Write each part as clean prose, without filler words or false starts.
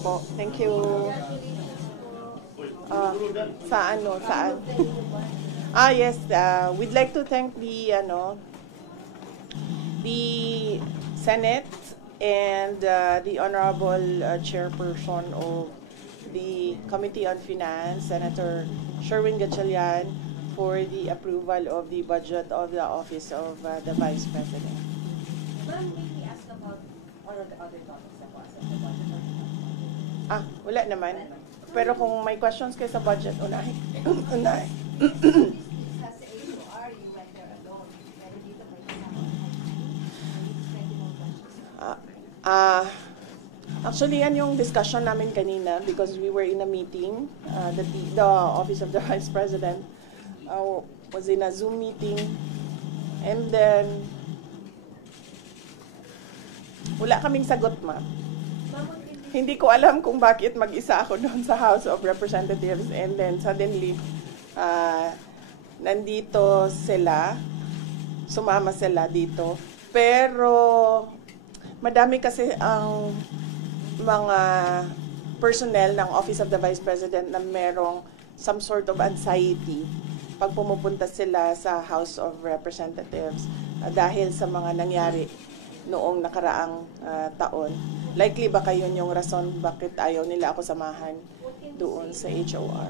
po. Thank you. Saan? Yes, we'd like to thank the Senate and the Honorable Chairperson of the Committee on Finance, Senator Sherwin Gatchalian, for the approval of the budget of the Office of the Vice President. Ma'am, may we ask about one of the other topics na po aside the budget? Wala naman. Pero kung may questions kayo sa budget, unahin. Unahin. Sa AUR, you went there alone. Pero dito may kasama. Actually, yan yung discussion namin kanina because we were in a meeting. The Office of the Vice President was in a Zoom meeting. And then, wala kaming sagot, ma'am. Hindi ko alam kung bakit mag-isa ako doon sa House of Representatives. And then, suddenly, nandito sila, sumama sila dito. Pero, madami kasi ang mga personnel ng Office of the Vice President na merong some sort of anxiety pag pumupunta sila sa House of Representatives dahil sa mga nangyari noong nakaraang taon. Likely ba kayo yung rason bakit ayaw nila ako samahan doon sa HOR?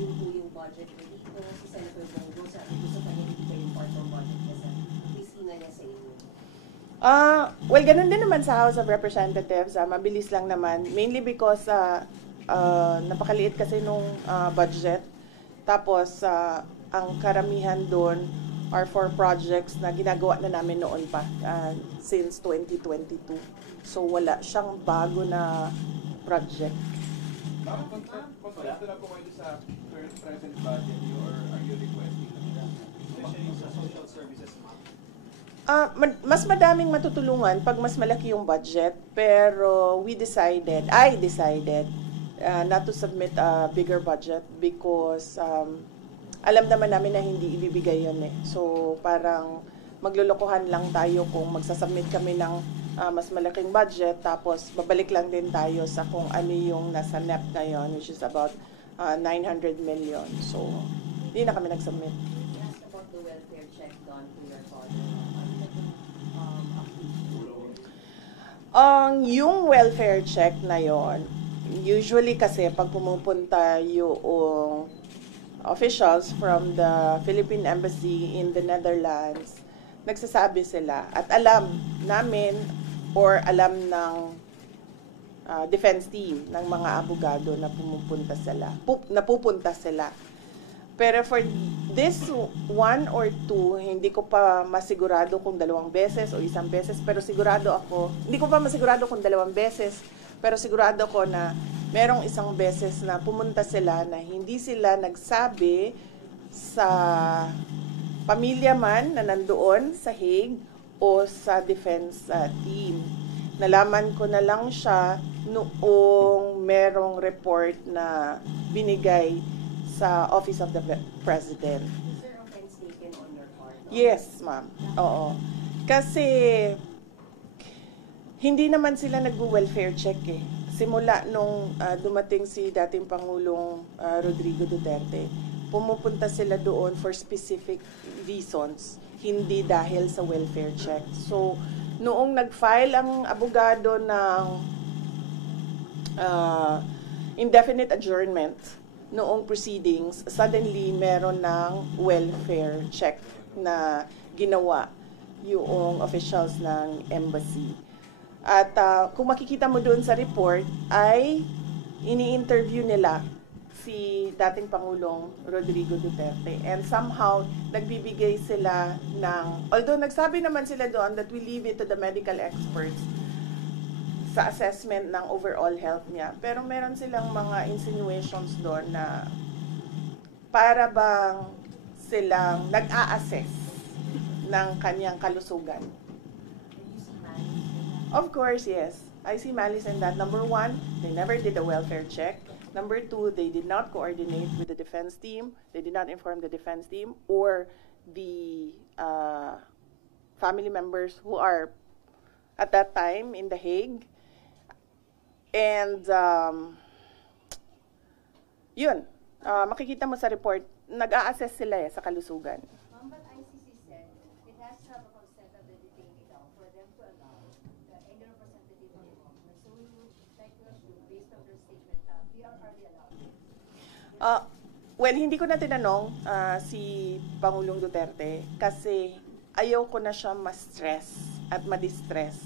Yung budget ko dito, si Senator Bongo, sabi gusto pa niya hindi kayo part ng budget kasi pisina niya sa inyo. Well, ganun din naman sa House of Representatives. Mabilis lang naman. Mainly because napakaliit kasi nung budget. Tapos, ang karamihan doon are for projects na ginagawa na namin noon pa since 2022. So, wala siyang bago na project. Ma'am, kontrata na po kayo sa current present budget or are you requesting na especially sa social services, ma'am? Mas madaming matutulungan pag mas malaki yung budget, pero I decided not to submit a bigger budget because alam naman namin na hindi ibibigay yun eh. So parang maglulukuhan lang tayo kung magsasubmit kami ng mas malaking budget, tapos babalik lang din tayo sa kung ano yung nasa NEP ngayon, which is about 900 million. So hindi na kami nag-submit. You asked about the welfare check done to your father. Yung welfare check na yon, usually kasi pag pumupunta yung officials from the Philippine Embassy in the Netherlands, nagsasabi sila at alam namin or alam ng defense team ng mga abogado na pupunta sila. Pero for this one or two, hindi ko pa masigurado kung 2 beses o 1 beses. Pero sigurado ako, hindi ko pa masigurado kung 2 beses. Pero sigurado ko na merong 1 beses na pumunta sila na hindi sila nagsabi sa pamilya man na nandoon sa Hague o sa defense team. Nalaman ko na lang siya noong merong report na binigay sa Office of the President. Is there offense taken on your part? Yes, ma'am. Oo. Kasi hindi naman sila nag-welfare check eh. Simula nung dumating si dating Pangulong Rodrigo Duterte, pumupunta sila doon for specific reasons, hindi dahil sa welfare check. So, noong nag-file ang abogado ng indefinite adjournment, noong proceedings, suddenly meron ng welfare check na ginawa yung officials ng embassy. At kung makikita mo doon sa report, ay ini-interview nila si dating Pangulong Rodrigo Duterte. And somehow, nagbibigay sila ng, although nagsabi naman sila doon that we leave it to the medical experts sa assessment ng overall health niya. Pero meron silang mga insinuations doon na para bang silang nag-a-assess ng kanyang kalusugan. Of course, yes. I see malice in that. Number 1, they never did a welfare check. Number 2, they did not coordinate with the defense team. They did not inform the defense team or the family members who are at that time in The Hague. And yun, makikita mo sa report, nag-a-assess sila sa kalusugan. But ICC said it has to have a consent of the detainee daw for them to allow any representative of the government. So we would like to assume, based on their statement, they are already allowed. Well, hindi ko na tinanong si Pangulong Duterte kasi ayaw ko na siya ma-stress at ma-distress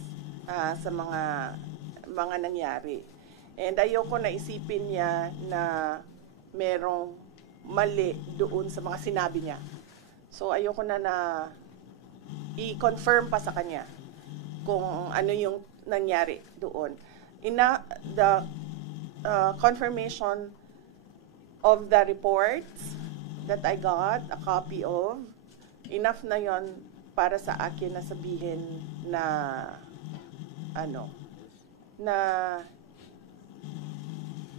sa mga nangyari. And ayaw ko na isipin niya na merong mali doon sa mga sinabi niya. So ayaw ko na i-confirm pa sa kanya kung ano yung nangyari doon. The confirmation of the reports that I got, a copy of, enough na yon para sa akin na sabihin na na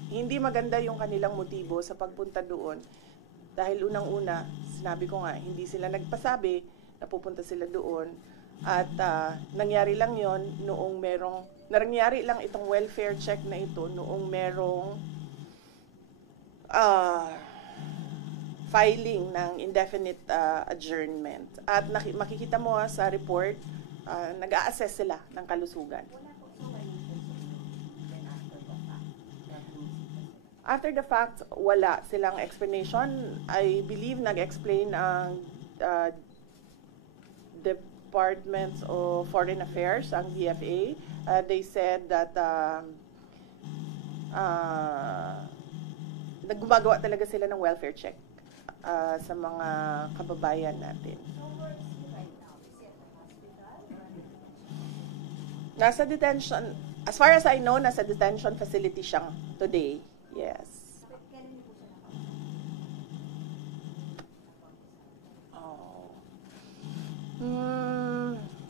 hindi maganda yung kanilang motibo sa pagpunta doon. Dahil unang-una, sinabi ko nga, hindi sila nagpasabi na pupunta sila doon. At nangyari lang yon noong nangyari lang itong welfare check na ito noong merong filing ng indefinite adjournment. At makikita mo sa report, nag-a-assess sila ng kalusugan. After the fact, wala silang explanation. I believe nag-explain ang Department of Foreign Affairs, ang DFA. They said that gumagawa talaga sila ng welfare check sa mga kababayan natin. So where is he right now? Is he at the hospital? Nasa detention, as far as I know, nasa detention facility siya today. Yes. But kailan po siya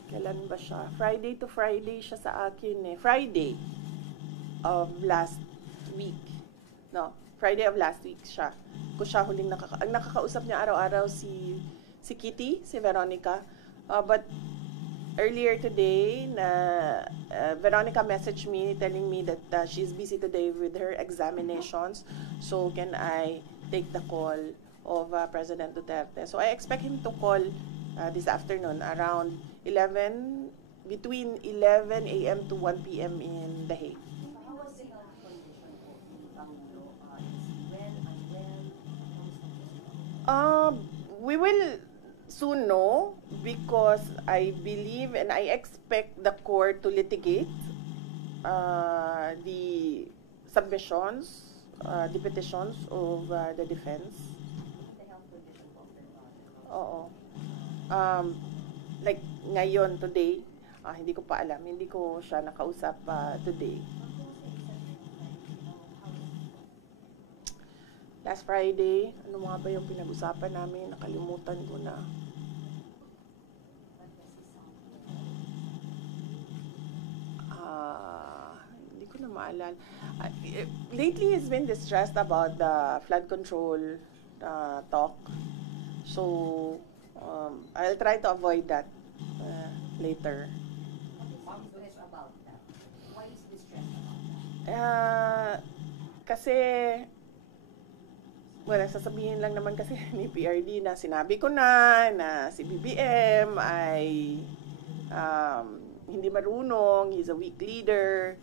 Kailan ba siya? Friday to Friday siya sa akin eh. Friday of last week. No, Friday of last week siya. Kung siya huling ang nakakausap niya araw-araw si Kitty, si Veronica. But earlier today, Veronica messaged me telling me that she's busy today with her examinations. So can I take the call of President Duterte? So I expect him to call this afternoon around between 11 a.m. to 1 p.m. in The Hague. How was the health condition po ni Pangulo? Is he well, unwell? We will soon know because I believe and I expect the court to litigate the submissions, the petitions of the defense. The health condition po of their father? Oo. Like ngayon, today, hindi ko pa alam. Hindi ko siya nakausap today. Last Friday, ano mga ba yung pinag-usapan namin? Nakalimutan ko na. Hindi ko na maalala. Lately, he's been distressed about the flood control talk. So, I'll try to avoid that later. What is distressed about that? Why is distressed about that? Kasi, well, sasabihin lang naman kasi ni PRD na sinabi ko na si BBM ay hindi marunong, he's a weak leader,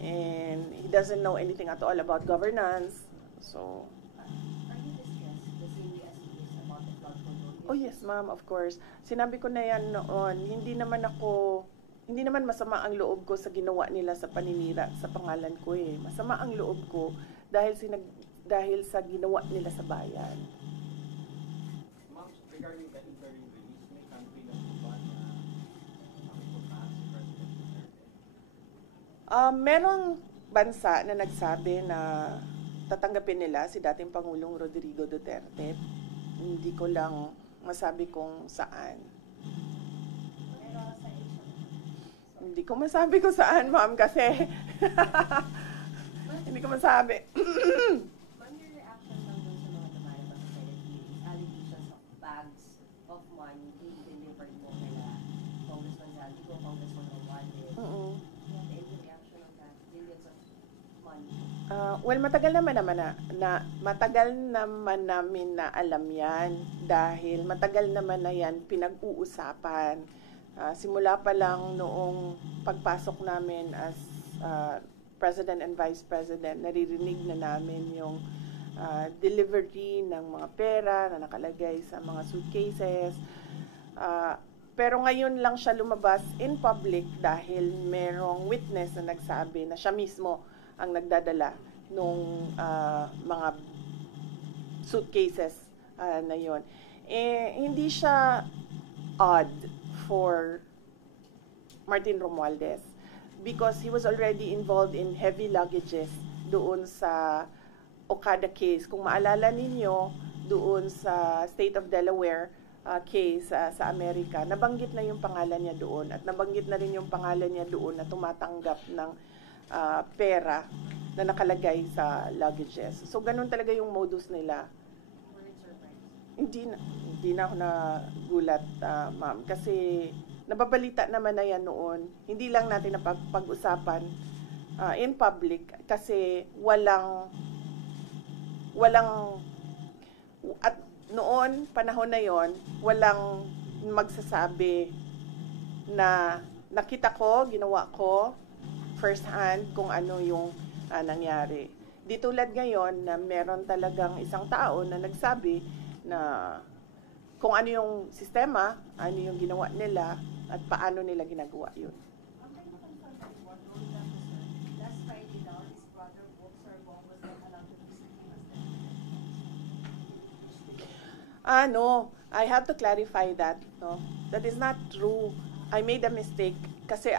and he doesn't know anything at all about governance. So, Are you distressed the same way as he is about the flood control? oh yes, ma'am, of course. Sinabi ko na yan noon, hindi naman masama ang loob ko sa ginawa nila sa paninira sa pangalan ko eh. Masama ang loob ko dahil sa ginawa nila sa bayan. Ma'am, regarding the interim release, may country na po ba na ang si President Duterte? Merong bansa na nagsabi na tatanggapin nila si dating Pangulong Rodrigo Duterte. Hindi ko lang masabi kung saan. Hindi ko masabi kung saan, ma'am, kasi hindi ko masabi. Ma'am, your reaction lang dun sa mga lumalabas sa Senate hearings, allegations of bags of money being delivered mo kila Congressman Zaldico, Congressman Romualdez. Mm-mm. Any reaction on that? Billions of Well, matagal naman matagal naman namin na alam 'yan dahil matagal naman na 'yan pinag-uusapan. Simula pa lang noong pagpasok namin as President and Vice President, naririnig na namin yung delivery ng mga pera na nakalagay sa mga suitcases. Pero ngayon lang siya lumabas in public dahil merong witness na nagsabi na siya mismo ang nagdadala nung mga suitcases na yon. Hindi siya odd for Martin Romualdez because he was already involved in heavy luggages doon sa Okada case. Kung maalala ninyo, doon sa State of Delaware case sa Amerika, nabanggit na yung pangalan niya doon at nabanggit na rin yung pangalan niya doon na tumatanggap ng pera na nakalagay sa luggages. So, ganun talaga yung modus nila. Hindi na ako nagulat, ma'am. Kasi nababalita naman na yan noon. Hindi lang natin napag-usapan in public kasi at noon, panahon na yon, walang magsasabi na nakita ko, ginawa ko, first hand kung ano yung nangyari. Di tulad ngayon na meron talagang isang tao na nagsabi na kung ano yung sistema, ano yung ginawa nila, at paano nila ginagawa yun. Last Friday daw, his brother, Sir Bong, was not allowed to visit him as the No, I have to clarify that. No, that is not true. I made a mistake kasi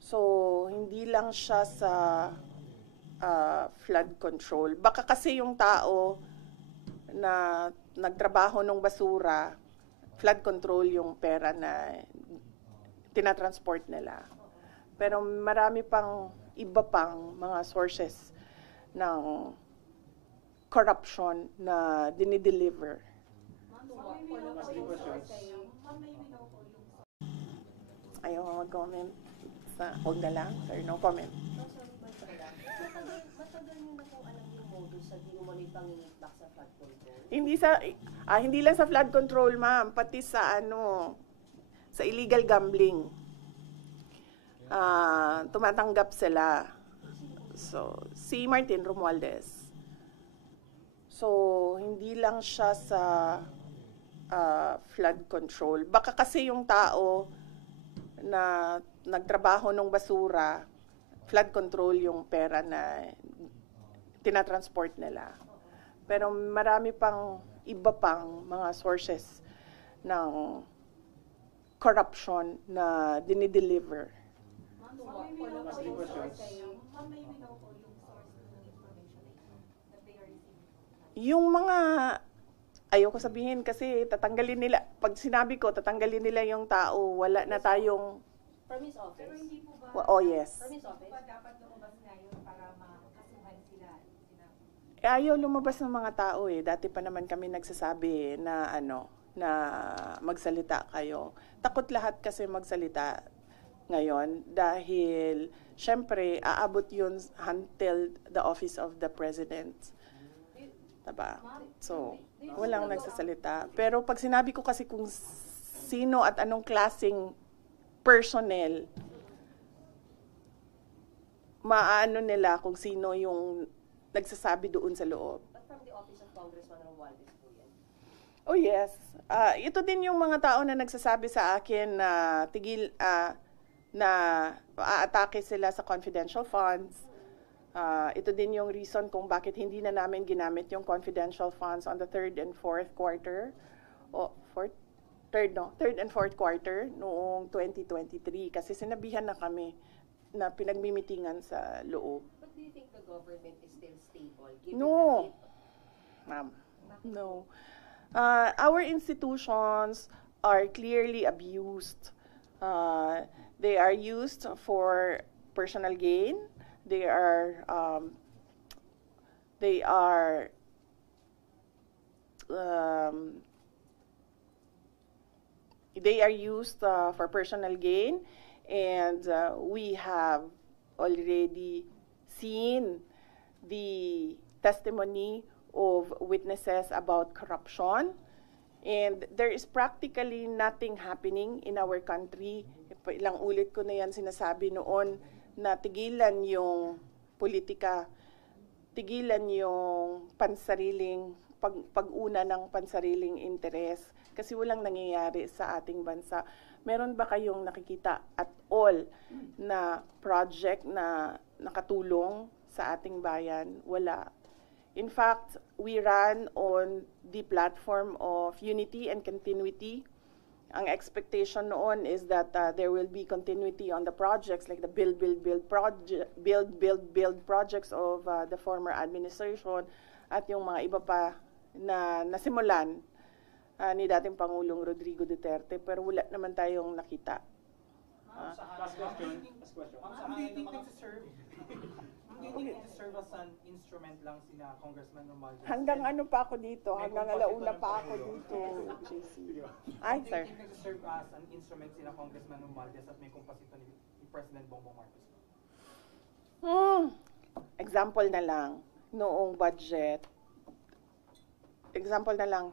so hindi lang siya sa flood control. Baka kasi yung tao na nagtrabaho ng basura, flood control yung pera na tinatransport nila. Pero marami pang iba pang mga sources ng corruption na dinideliver. Ayaw mag-comment. Huwag na lang, sir. No comment. Matagal nyo na kung alam yung modus sa di umano'y pangingitbak sa flood control? Hindi lang sa flood control, ma'am. Pati sa sa illegal gambling. Tumatanggap sila. So, si Martin Romualdez. So, hindi lang siya sa flood control. Baka kasi yung tao na nagtrabaho ng basura, flood control yung pera na tinatransport nila. Pero marami pang iba pang mga sources ng corruption na dinideliver. Yung mga ayoko sabihin kasi tatanggalin nila, pag sinabi ko tatanggalin nila yung tao, wala na tayong From his office? Pero hindi po ba, oh yes. From his office? Ba dapat lumabas ngayon para makasuhan sila? Ayaw lumabas ng mga tao eh. Dati pa naman kami nagsasabi na na magsalita kayo. Takot lahat kasi magsalita ngayon dahil syempre aabot yun until the office of the president. Diba? So, walang nagsasalita. Pero pag sinabi ko kasi kung sino at anong klaseng personnel, maano nila kung sino yung nagsasabi doon sa loob. But from the office of Congressman Romualdez po yan? Oh yes. Ito din yung mga tao na nagsasabi sa akin na na aatake sila sa confidential funds. Ito din yung reason kung bakit hindi na namin ginamit yung confidential funds on the third and fourth quarter. Third and fourth quarter noong 2023 kasi sinabihan na kami na pinagmimitingan sa loob. But do you think the government is still stable? No. Ma'am, no. Our institutions are clearly abused. They are used for personal gain. They are used for personal gain, and we have already seen the testimony of witnesses about corruption, and there is practically nothing happening in our country. Ilang ulit ko na yan sinasabi noon na tigilan yung politika, tigilan yung pansariling pag-una ng pansariling interes kasi walang nangyayari sa ating bansa. Meron ba kayong nakikita at all na project na nakatulong sa ating bayan? Wala. In fact, we ran on the platform of unity and continuity. Ang expectation noon is that there will be continuity on the projects like the build projects of the former administration at yung mga iba pa na nasimulan ni dating Pangulong Rodrigo Duterte, pero wala naman tayong nakita. Last question. Ma'am, do you think nagsiserve as an instrument lang sina Congressman Romualdez? Hanggang ano pa ako dito? Hanggang alauna pa ako dito, JC. Ay, sir. Do you think nagsiserve as an instrument sina Congressman Romualdez at may kumpasito ni President Bongbong Marcos? Example na lang, noong budget, example na lang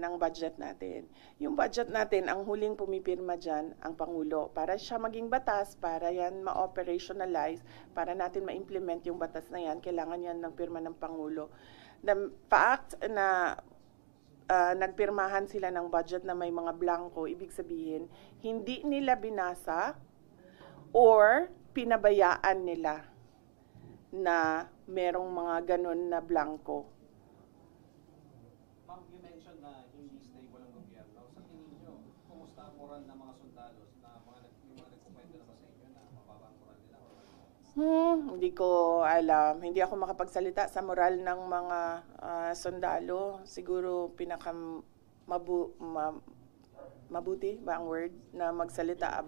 ng budget natin. Yung budget natin, ang huling pumipirma dyan, ang Pangulo. Para siya maging batas, para yan ma-operationalize, para natin ma-implement yung batas na yan, kailangan yan ng pirma ng Pangulo. The fact na nagpirmahan sila ng budget na may mga blanco, ibig sabihin, hindi nila binasa or pinabayaan nila na merong mga ganun na blanco. You mentioned na hindi stable ang gobyerno. Sa tingin nyo, kumusta ang moral ng mga sundalos na yung mga nagkukwento na ba sa inyo na mababa ang moral nila? Hindi ko alam. Hindi ako makapagsalita sa moral ng mga sundalo. Siguro mabuti ba ang word na magsalita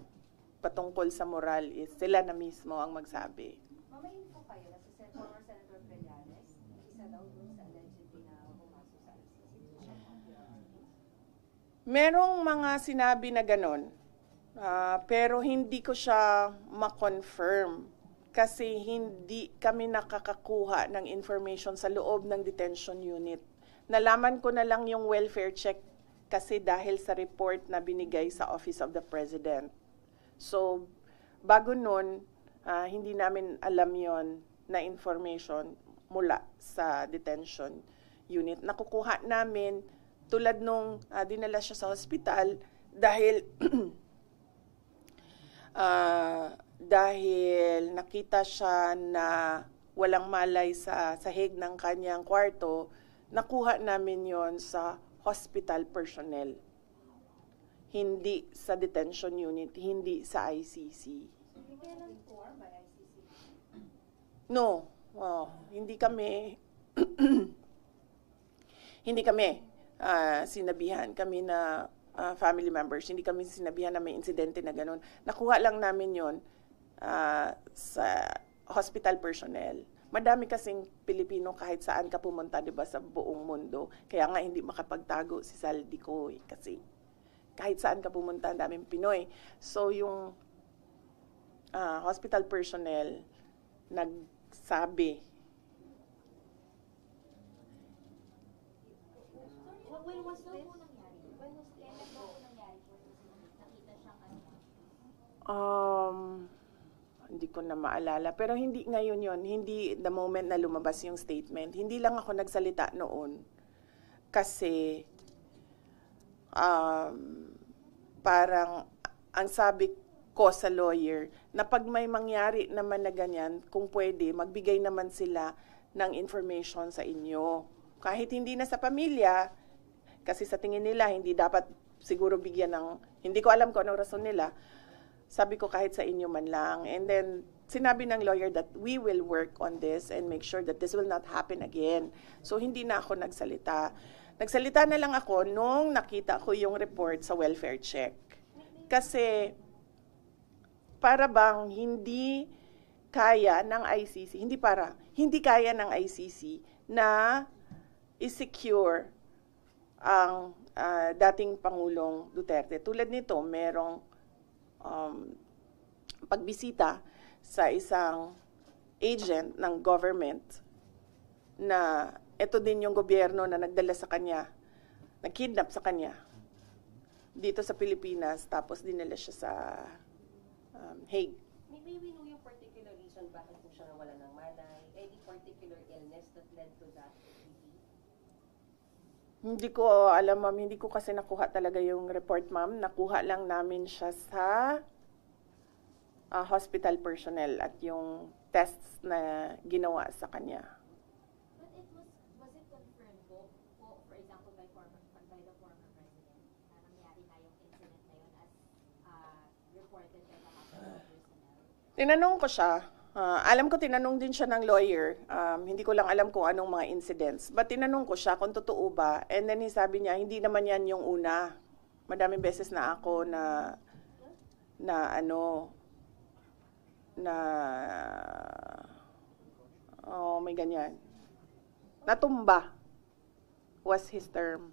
patungkol sa moral is sila na mismo ang magsabi. Mama-info kayo na si former Senator Trillanes, isa daw doon sa allegedly na pumasok sa ICC. Merong mga sinabi na ganon, pero hindi ko siya ma-confirm kasi hindi kami nakakakuha ng information sa loob ng detention unit. Nalaman ko na lang yung welfare check kasi dahil sa report na binigay sa Office of the President. So, bago nun, hindi namin alam yon na information mula sa detention unit. Nakukuha namin tulad nung dinala siya sa hospital dahil dahil nakita siya na walang malay sa sahig ng kanyang kwarto, nakuha namin yon sa hospital personnel. Hindi sa detention unit, hindi sa ICC. Hindi kaya nag-form by ICC? No, hindi kami hindi kami sinabihan kami na family members, hindi kami sinabihan na may insidente na ganun. Nakuha lang namin yon sa hospital personnel. Madami kasing Pilipino kahit saan ka pumunta, 'di ba, sa buong mundo. Kaya nga hindi makapagtago si Saldico kasi kahit saan ka pumunta, ang daming Pinoy. So yung hospital personnel nagsabi. When was this? Hindi ko na maalala. Pero hindi ngayon yon, hindi the moment na lumabas yung statement. Hindi lang ako nagsalita noon. Kasi parang ang sabi ko sa lawyer na pag may mangyari naman na ganyan, kung pwede, magbigay naman sila ng information sa inyo. Kahit hindi na sa pamilya, kasi sa tingin nila, hindi dapat siguro bigyan ng, hindi ko alam kung anong rason nila, sabi ko kahit sa inyo man lang. And then, sinabi ng lawyer that we will work on this and make sure that this will not happen again. So, hindi na ako nagsalita. Nagsalita na lang ako nung nakita ko yung report sa welfare check. Kasi, para bang hindi kaya ng ICC, hindi kaya ng ICC na i-secure ang dating Pangulong Duterte. Tulad nito, merong pagbisita sa isang agent ng government na ito din yung gobyerno na nagdala sa kanya, nag-kidnap sa kanya dito sa Pilipinas, tapos dinala siya sa Hague. May we know yung particular reason bakit po siya nawala ng malay? Any particular illness that led to that? Hindi ko alam, ma'am. Hindi ko kasi nakuha talaga yung report, ma'am. Nakuha lang namin siya sa hospital personnel at yung tests na ginawa sa kanya. But was it confirmed po, for example, by the former president, na nangyari na yung incident na yun as reported by the hospital personnel? Tinanong ko siya. Alam ko tinanong din siya ng lawyer. Hindi ko lang alam kung anong mga incidents. But tinanong ko siya kung totoo ba. And then sabi niya, hindi naman yan yung una. Madaming beses na ako may ganyan. Natumba was his term.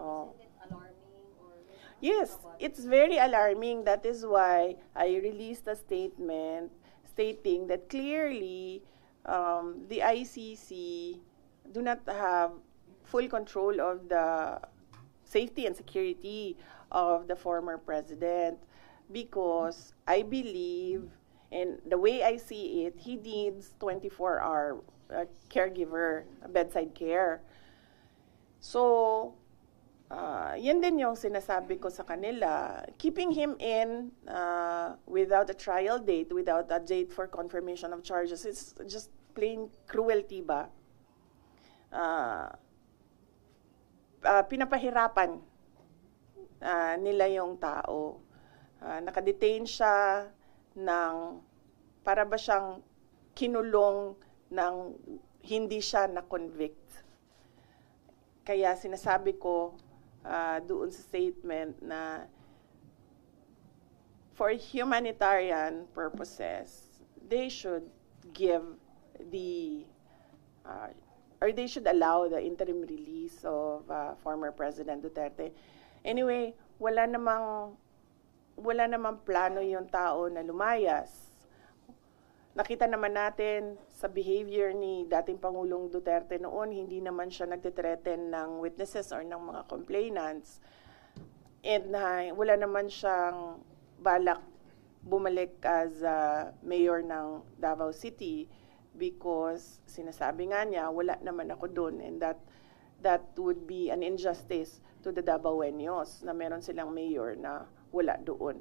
Oh. Is it alarming or? Yes, it's very alarming. That is why I released a statement stating that clearly the ICC do not have full control of the safety and security of the former president, because I believe, and the way I see it, he needs 24-hour caregiver, bedside care. So, yan din yung sinasabi ko sa kanila. Keeping him in without a trial date, without a date for confirmation of charges, it's just plain cruelty ba? Pinapahirapan nila yung tao. Nakadetain siya ng, para ba siyang kinulong ng hindi siya na-convict. Kaya sinasabi ko doon sa statement na for humanitarian purposes, they should give or they should allow the interim release of former President Duterte. Anyway, wala namang plano yung tao na lumayas. Nakita naman natin sa behavior ni dating Pangulong Duterte noon, hindi naman siya nagtitreten ng witnesses or ng mga complainants. And wala naman siyang balak bumalik as mayor ng Davao City, because sinasabi nga niya, wala naman ako doon, and that would be an injustice to the Davaoenos na meron silang mayor na wala doon.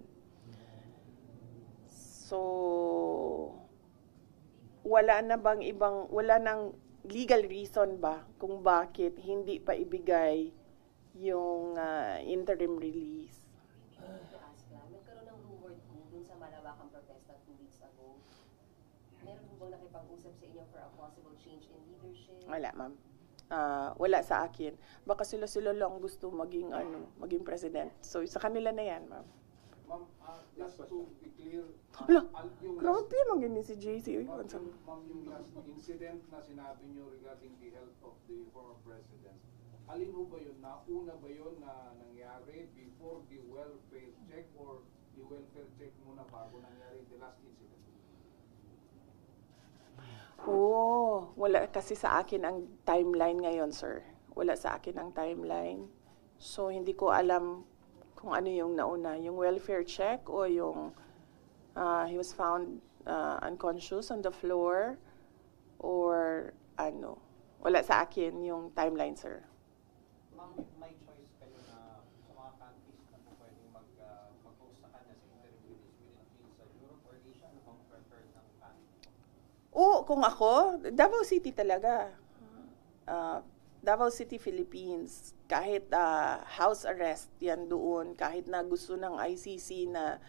So, wala nang legal reason ba kung bakit hindi pa ibigay yung interim release? Nagkaroon ng rumor po dun sa malawakang protesta 2 weeks ago. Meron po bang nakipag-usap sa inyo for a possible change in leadership? Wala, ma'am. Wala sa akin. Baka sila lang gusto maging president. So, sa kanila na yan, ma'am. Ma'am, just to be clear, Hala, yung grabe maging si JC. ma'am, yung last incident na sinabi nyo regarding the health of the former president, alin ho ba yun? Nauna ba yun na nangyari before the welfare check, or the welfare check muna bago nangyari the last incident? Wala kasi sa akin ang timeline ngayon, sir. Wala sa akin ang timeline. So, hindi ko alam kung ano yung nauna. Yung welfare check o yung he was found unconscious on the floor, or ano. Wala sa akin yung timeline, sir. Ma'am, may choice kayo na sa mga countries na po pwedeng mag-host sa kanya sa interim release, will it be sa Europe or Asia? Ano bang preferred ng country? Kung ako, Davao City talaga. Davao City, Philippines. Kahit house arrest yan doon, kahit na gusto ng ICC na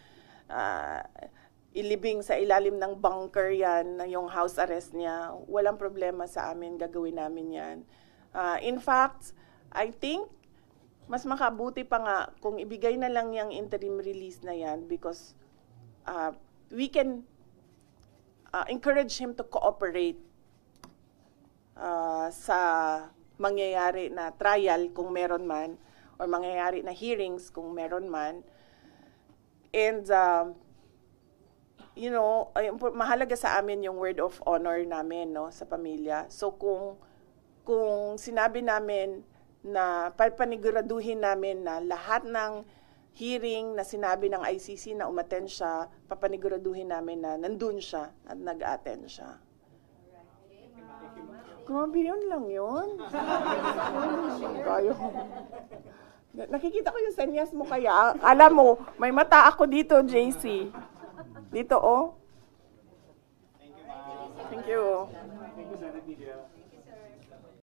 ilibing sa ilalim ng bunker yan, na yung house arrest niya, walang problema sa amin, gagawin namin yan. In fact, I think, mas makabuti pa nga kung ibigay na lang yung interim release na yan, because we can encourage him to cooperate sa mangyayari na trial kung meron man, or mangyayari na hearings kung meron man. And mahalaga sa amin yung word of honor namin, no, sa pamilya. So kung sinabi namin na papaniguraduhin namin na lahat ng hearing na sinabi ng ICC na umattend siya, papaniguraduhin namin na nandun siya at nag-attend siya. Grabe yun lang yun. Nakikita ko yung senyas mo kaya. Alam mo, may mata ako dito, JC. Dito, oh. Thank you, ma'am. Thank you. Thank you, Senator Media.